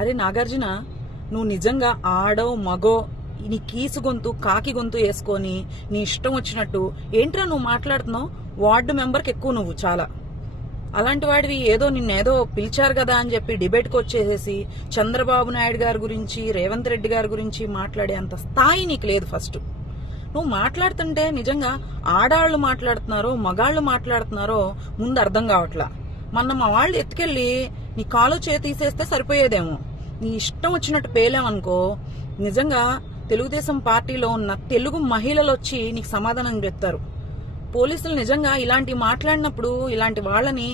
అరే నాగార్జున, నువ్వు నిజంగా ఆడో మగో నీ కీసు గొంతు కాకి గొంతు వేసుకొని నీ ఇష్టం వచ్చినట్టు ఏంట్రా నువ్వు మాట్లాడుతున్నావు? వార్డు మెంబర్కి ఎక్కువ నువ్వు చాలా. అలాంటి వాడివి ఏదో నిన్నేదో పిలిచారు కదా అని చెప్పి డిబేట్కి వచ్చేసేసి చంద్రబాబు నాయుడు గారి గురించి రేవంత్ రెడ్డి గారి గురించి మాట్లాడే అంత స్థాయి నీకు లేదు. ఫస్ట్ నువ్వు మాట్లాడుతుంటే నిజంగా ఆడాళ్లు మాట్లాడుతున్నారో మగాళ్లు మాట్లాడుతున్నారో ముందు అర్థం కావట్లా. మొన్న మా వాళ్ళు ఎత్తుకెళ్లి నీ కాలు తీసేస్తే సరిపోయేదేమో. నీ ఇష్టం వచ్చినట్టు పేలేమనుకో, నిజంగా తెలుగుదేశం పార్టీలో ఉన్న తెలుగు మహిళలు వచ్చి నీకు సమాధానం చెప్తారు. పోలీసులు నిజంగా ఇలాంటి మాట్లాడినప్పుడు ఇలాంటి వాళ్ళని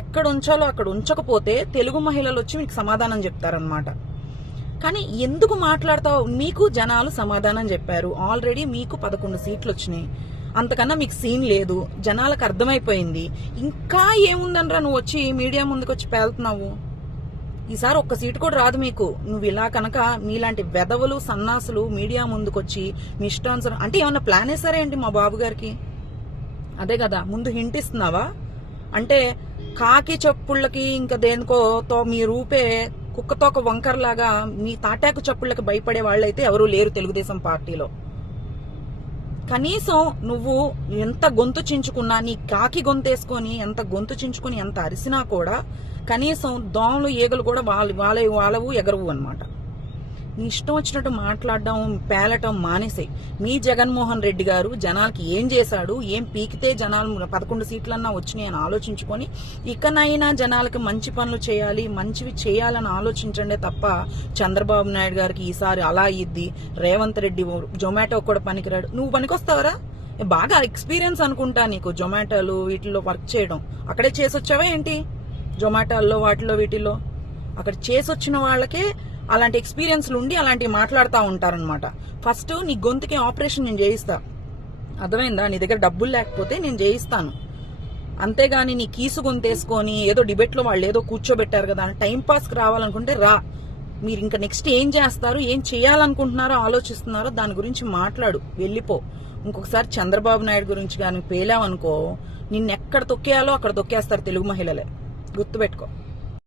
ఎక్కడ ఉంచాలో అక్కడ ఉంచకపోతే తెలుగు మహిళలు వచ్చి మీకు సమాధానం చెప్తారనమాట. కానీ ఎందుకు మాట్లాడతావు? మీకు జనాలు సమాధానం చెప్పారు. ఆల్రెడీ మీకు 11 సీట్లు వచ్చినాయి. అంతకన్నా మీకు సీన్ లేదు. జనాలకు అర్థమైపోయింది. ఇంకా ఏముందనరా నువ్వు వచ్చి మీడియా ముందుకు వచ్చి పేలుతున్నావు? ఈసారి ఒక్క సీటు కూడా రాదు మీకు. నువ్వు ఇలా కనుక మీలాంటి వెధవలు సన్నాసులు మీడియా ముందుకొచ్చి మీ ఇష్టానుసారం అంటే ఏమన్నా ప్లాన్ వేసారా ఏంటి మా బాబు గారికి? అదే కదా ముందు హింట్ ఇస్తున్నావా? అంటే కాకి చెప్పుళ్ళకి ఇంకా దేనికో మీ రూపే కుక్కతోక వంకర్లాగా మీ తాటాకు చెప్పుళ్ళకి భయపడే వాళ్ళైతే ఎవరూ లేరు తెలుగుదేశం పార్టీలో. కనీసం నువ్వు ఎంత గొంతు చించుకున్నా, నీ కాకి గొంతేసుకొని ఎంత గొంతు చించుకుని ఎంత అరిసినా కూడా కనీసం దోమలు ఈగలు కూడా వాళ్ళవు ఎగరవు అనమాట. నీ ఇష్టం వచ్చినట్టు మాట్లాడడం పేలటం మానేసాయి. మీ జగన్మోహన్ రెడ్డి గారు జనాలకి ఏం చేశాడు, ఏం పీకితే జనాలు 11 సీట్లన్నా వచ్చినాయి అని ఆలోచించుకొని ఇకనైనా జనాలకి మంచి పనులు చేయాలి, మంచివి చేయాలని ఆలోచించండి తప్ప చంద్రబాబు నాయుడు గారికి ఈసారి అలా ఇద్ది, రేవంత్ రెడ్డి జొమాటో కూడా పనికిరాడు. నువ్వు పనికొస్తావరా? బాగా ఎక్స్పీరియన్స్ అనుకుంటా నీకు జొమాటోలు వీటిల్లో వర్క్ చేయడం. అక్కడే చేసొచ్చావా ఏంటి? జొమాటోల్లో వాటిలో వీటిల్లో అక్కడ చేసొచ్చిన వాళ్ళకే అలాంటి ఎక్స్పీరియన్స్లు ఉండి అలాంటివి మాట్లాడుతూ ఉంటారనమాట. ఫస్ట్ నీ గొంతుకి ఆపరేషన్ నేను చేయిస్తా, అర్థమైందా? నీ దగ్గర డబ్బులు లేకపోతే నేను చేయిస్తాను. అంతేగాని నీ కీసు గొంతేసుకొని ఏదో డిబేట్లో వాళ్ళు ఏదో కూర్చోబెట్టారు కదా అని టైం పాస్కి రావాలనుకుంటే రా. మీరు ఇంకా నెక్స్ట్ ఏం చేస్తారు, ఏం చేయాలనుకుంటున్నారో ఆలోచిస్తున్నారో దాని గురించి మాట్లాడు, వెళ్ళిపో. ఇంకొకసారి చంద్రబాబు నాయుడు గురించి కానీ పేలావనుకో, నిన్నెక్కడ తొక్కేయాలో అక్కడ తొక్కేస్తారు తెలుగు మహిళలే, గుర్తుపెట్టుకో.